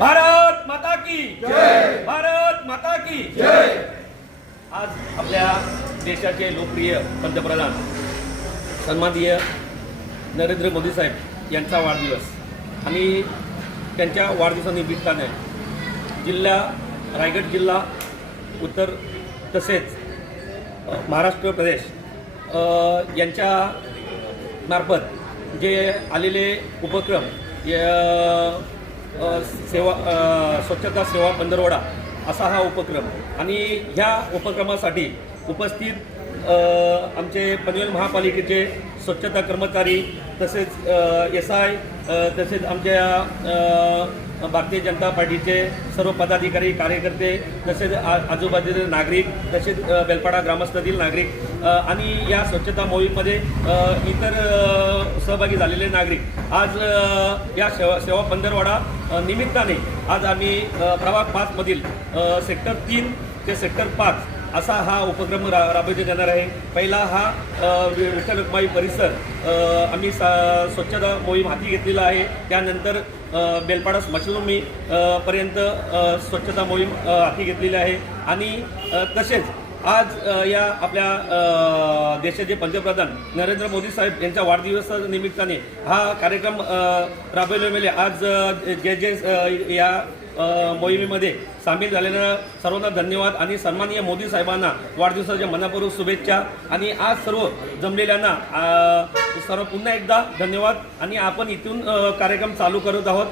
भारत माता की जय। भारत माता की जय। आज आपल्या देशाचे लोकप्रिय पंतप्रधान सन्माननीय नरेंद्र मोदी साहेब यांचा वाढदिवस. आणि त्यांच्या वाढदिवसानिमित्ताने जिल्हा रायगड जिल्हा उत्तर तसेच महाराष्ट्र प्रदेश यांच्या मार्फत जे आलेले उपक्रम सेवा स्वच्छता सेवा पंधरवडा असा हा उपक्रम. आणि ह्या उपक्रमासाठी उपस्थित आमचे पनवेल महापालिकेचे स्वच्छता कर्मचारी तसेच एस आय तसेच आमच्या भारतीय जनता पार्टीचे सर्व पदाधिकारी कार्यकर्ते तसेच आ आजूबाजूचे नागरिक तसेच बेलपाडा ग्रामस्थातील नागरिक आणि या स्वच्छता मोहीममध्ये इतर सहभागी झालेले नागरिक. आज या सेवा सेवा पंधरवाडा निमित्ताने आज आम्ही प्रभाग पाचमधील सेक्टर तीन ते सेक्टर पाच असा हा उपक्रम रा राबवण्यात येणार आहे. पहिला हा अ, परिसर आम्ही सा स्वच्छता मोहीम हाती घेतलेला आहे. त्यानंतर बेलपाडा स्मशानभूमी पर्यंत स्वच्छता मोहीम हाती घेतलेली आहे. आणि तसेच आज या आपल्या देशाचे पंतप्रधान नरेंद्र मोदी साहेब यांच्या वाढदिवसानिमित्ताने हा कार्यक्रम अ, राबवलेले आज जे जे या मोहिमेमध्ये सामील झालेल्या सर्वांना धन्यवाद आणि सन्माननीय मोदी साहेबांना वाढदिवसाच्या मनापूर्वक शुभेच्छा. आणि आज सर्व जमलेल्यांना सर्व पुन्हा एकदा धन्यवाद. आणि आपण इथून कार्यक्रम चालू करत आहोत.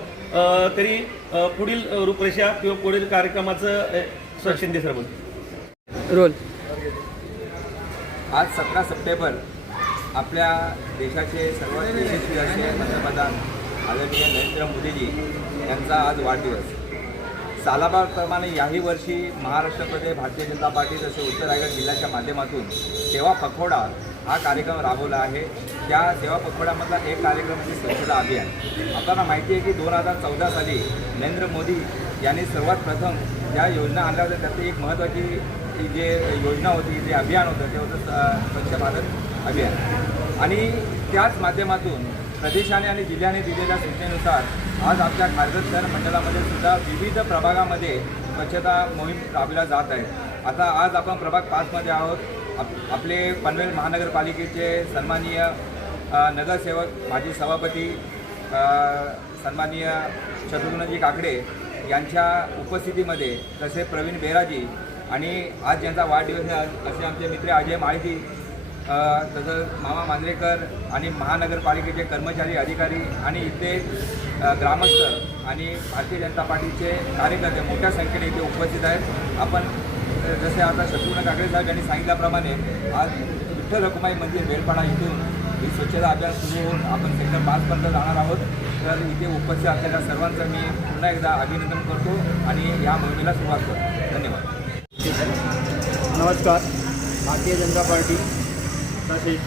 तरी पुढील रूपरेषा किंवा पुढील कार्यक्रमाचं शिंदे सर बोलतो रोल. आज सतरा सप्टेंबर आपल्या देशाचे सर्वात यशस्वी असे पंतप्रधान आदरणीय नरेंद्र मोदीजी यांचा आज वाढदिवस. सालाबारप्रमाणे याही वर्षी महाराष्ट्रामध्ये भारतीय जनता पार्टी जसे उत्तर रायगड जिल्ह्याच्या माध्यमातून सेवा पखोडा हा कार्यक्रम राबवला आहे. त्या सेवा पखवाड्यामधला एक कार्यक्रम म्हणजे स्वच्छता अभियान. आपल्याला माहिती आहे की दोन हजार चौदा साली नरेंद्र मोदी यांनी सर्वात प्रथम ज्या योजना आणल्या होत्या त्यातली एक महत्त्वाची ही जे योजना होती जे अभियान होतं ते होतं स्वच्छ भारत अभियान. आणि त्याच माध्यमातून प्रदेशाने आणि जिल्ह्याने दिलेल्या सूचनेनुसार आज आपल्या खारघर शहर मंडळामध्ये सुद्धा विविध प्रभागामध्ये स्वच्छता मोहीम राबविल्या जात आहे आता आज आपण प्रभाग पाचमध्ये आहोत. आप आपले पनवेल महानगरपालिकेचे सन्माननीय नगरसेवक माजी सभापती सन्माननीय शत्रुघ्नजी काकडे यांच्या उपस्थितीमध्ये तसे प्रवीण बेराजी आणि आज ज्यांचा वाढदिवस आहे. असे आमचे मित्र अजय माळी तसं तसंच मामा मांजरेकर आणि महानगरपालिकेचे कर्मचारी अधिकारी आणि इथे ग्रामस्थ आणि भारतीय जनता पार्टीचे कार्यकर्ते मोठ्या संख्येने इथे उपस्थित आहेत. आपण जसे आता शत्रुघ्न काकडे साहेब यांनी सांगितल्याप्रमाणे आज विठ्ठल रखुमाई मंदिर बेलपाडा इथून ही स्वच्छता अभियान सुरू होऊन आपण सेक्टर पाचपर्यंत जाणार आहोत. तर इथे उपस्थित असलेल्या सर्वांचं मी पुन्हा एकदा अभिनंदन करतो आणि या मोहिमेला सुरुवात करतो. धन्यवाद. नमस्कार. भारतीय जनता पार्टी तसेच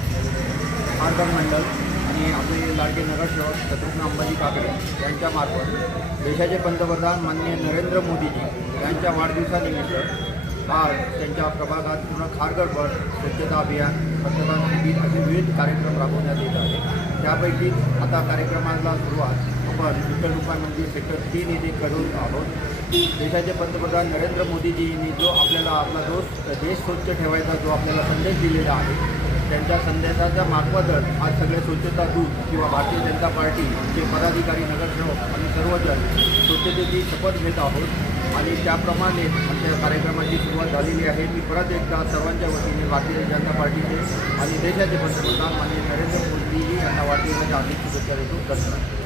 आरबन मंडळ आणि आपले लाडके नगरसेवक शत्रुघ्न अंबाजी काकडे यांच्यामार्फत देशाचे पंतप्रधान माननीय नरेंद्र मोदीजी यांच्या वाढदिवसानिमित्त आज त्यांच्या प्रभागात पूर्ण खारगडभर स्वच्छता अभियान मतदान शिबिर असे विविध कार्यक्रम राबवण्यात येत आहे त्यापैकी आता कार्यक्रमाला सुरुवात आपण विठ्ठल रुपा मंदिर सेक्टर तीन येथे करून आहोत. देशाचे पंतप्रधान नरेंद्र मोदीजींनी जो आपल्याला आपला जो देश स्वच्छ ठेवायचा जो आपल्याला संदेश दिलेला आहे त्यांच्या संदेशाच्या मार्फतच आज सगळे स्वच्छता दूत किंवा भारतीय जनता पार्टीचे पदाधिकारी नगरसेवक आणि सर्वजण स्वच्छतेची शपथ घेत आहोत. आणि त्याप्रमाणे आमच्या कार्यक्रमाची सुरुवात झालेली आहे. मी परत एकदा सर्वांच्या वतीने भारतीय जनता पार्टीचे आणि देशाचे पंतप्रधान माननीय नरेंद्र मोदीजी यांना वाढदिवसाच्या हार्दिक शुभेच्छा देतो. धन्यवाद.